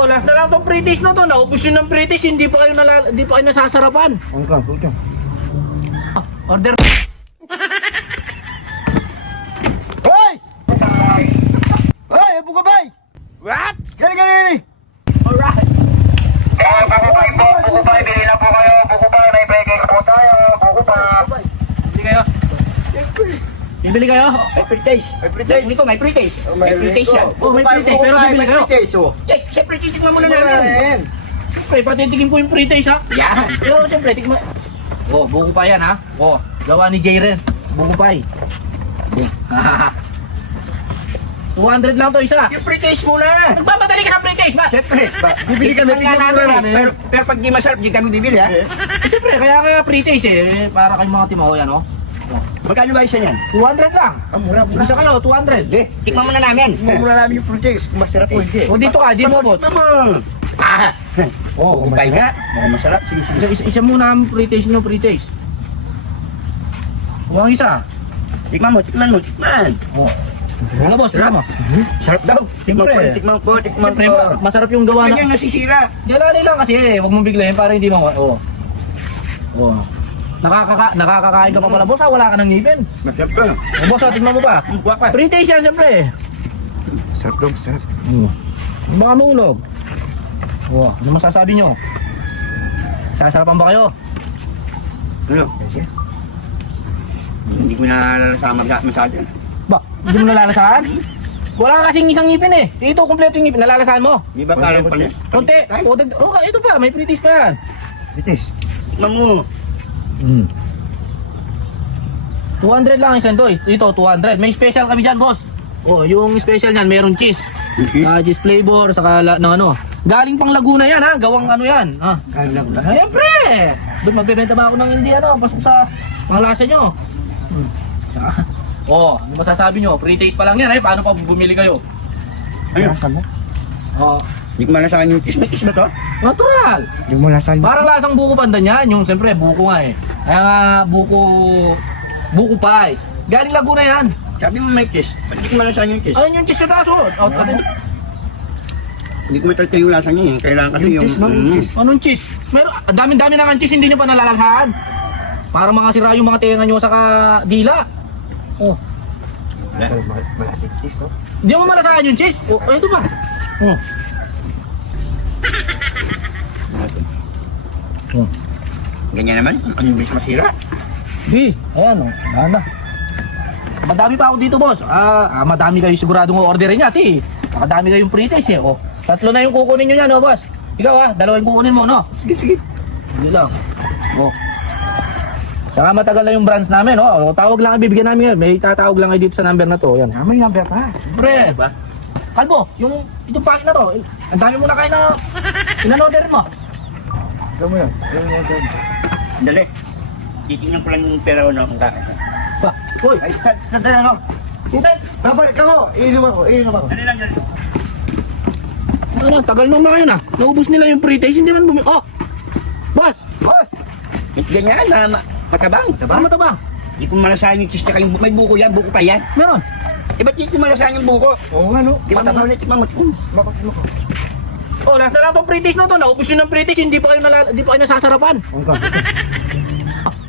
Oh, last na lang tong pre-taste na to. Naubos yun ng pre-taste, hindi pa kayo nasasarapan. Okay. Order. Hoy! Hoy, buka bay! What? Gali! Alright. Buko pa, bili na po kayo. Buko pa, may breakage po tayo. Buko pa. Bili kayo. Bibili kayo? May pre-taste. Hindi ko, may pre-taste. May pre-taste yan. Oh, may pre-taste, pero bibili kayo. Eh, siyempre titignan muna namin. Siyempre, patitigin ko yung pre-taste ha. Yan. Pero siyempre, tignan. Oh, buko pa yan ha. Oh, gawa ni Jaren. Buko pa eh. 200 lang to isa. Yung pre-taste muna. Nagpapadali ka sa pre-taste ba? Siyempre, bibili kami namin. Pero pag di masarap, di kami bibili ha. Siyempre, kaya pre-taste eh. Para kayong mga timaho yan oh. Magkano ba isa niyan? 200 lang. Mura. Isa kayo, 200. Eh, tikman muna namin. Tikman muna namin yung pre-taste. Kung masarap o hindi. O dito ka, di mo bot. Ah! Oh, Kumpay nga. Mukhang masarap. Sige. isa muna ang pre-taste nyo, pre-taste. Huwag isa. Tikman mo. Oh. Ano boss, tignan mo. Sarap daw. Siyempre. Tikman ko. Siyempre, masarap yung gawa na. Ganyan nasisira. Galali lang kasi eh, huwag mong biglayin para hindi mo. Oh. Oh. Nakakakain ka pa pala boss, wala ka ng ngipin. Masarap ka. Oh, boss, tignan mo pa. Kuha pa. Pre-taste yan siyempre. Sarap daw, sarap. Baka maulog. Oh, ano masasabi nyo? Sasarapan ba kayo? Ano? Hindi ko nalasama masyado. Ba, hindi mo nalalasahan? Wala kasing isang ngipin eh. Ito, kompleto yung ngipin. Nalalasahan mo? Di ba parang pala? Konti. Okay, ito pa. May pre-taste pa yan. Bitis. Tikman mo. 200 lang isang to. Ito, 200. May special kami dyan, boss. Oh, yung special niyan, meron cheese. Cheese flavor, saka ano. Galing pang Laguna yan, ha? Gawang ano yan, ha? Kala ko Siyempre! Doon magbebenta ba ako ng hindi, pasok sa panglasa nyo. Oh, ano masasabi nyo? Pre-taste pa lang yan, eh. Paano pa bumili kayo? Ayun. Mo? Oh, Hindi ko malasahan yung kiss. May kiss ba to? natural. Hindi mo malasahan. Parang lasang buko pandan yan. Yung siyempre, buko nga eh. Kaya nga, buko pie. Galing Laguna yan. Sabi mo may kiss. Ba't hindi ko malasahan yung kiss? Ayun yung cheese sa taas, oh. Hindi ko matalta yung lasa niya eh. Kailangan kasi yung... Anong cheese? Meron, ang dami-dami na ng cheese, hindi nyo pa nalalasahan. Para mga sira yung mga tenga nyo sa dila. Oh. Malasing kiss, no? Hindi mo malasahan yung cheese? Oh, ito ba? Oh. Oh. Ganyan naman. Ang bilis masira. Ayan oh. Ano? Madami pa ako dito, boss. Madami kayo siguradong orderin niya kasi madami kayong pre-taste eh. Oh. 3 na yung kukunin nyo yan, oh, boss. Ikaw 2 yung kukunin mo, no? Sige. Hindi lang. Oh. Saka matagal na yung branch namin, oh. Tawag lang ibibigyan namin yan. May tatawag lang kayo dito sa number na to. Yan. May number pa. Pre, Ba? Kalbo, itong packet na to. Ang dami mo na kayo na in-order mo. Gawin mo yan. Dali. Titingnan ko lang yung pera ko na kung kakit. Ba, hoy, Ay, sandali ano? hintay. Babalik ako. Iinom ako. Dali lang. Ano, tagal nung na kayo na. Naubos nila yung pre-taste, hindi man bumi... Oh! Boss! Boss! Ganyan na matabang. Ano to ba? Hindi ko malasahan yung cheese tsaka yung may buko yan. Buko pa yan. Meron. Eh, ba't hindi ko malasahan yung buko? Oo nga, no? Di matabang ulit. Tikman mo. Oh, last na lang tong pre-taste na to. Naubos yun ng pre-taste, hindi pa kayo nasasarapan.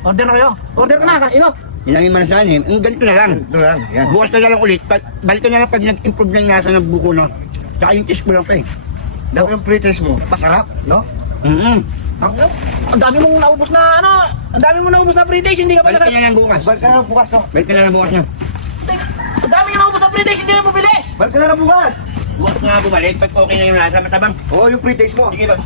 Order na kayo. Order ka na, ino. Yan ang yung malasahan eh. Ganito na lang. Yan. Bukas na lang ulit. Balik ka na lang pag nag-improve na yung nasa ng buko, no? Tsaka yung cheese ko lang pa eh. Daw yung pre-taste mo, masarap, no? Ang dami mong naubos na ang dami mong naubos na pre-taste, hindi ka pa Balik ka na lang bukas. Balik ka na lang bukas, no? Balik ka na lang bukas nyo. Ang dami yung naubos na pre-taste, hindi ka mabili. Balik ka na lang bukas! Bukas nga bumalik. Pag okay na yung nasa matabang. Oo, yung pre-taste mo. Sige, boss.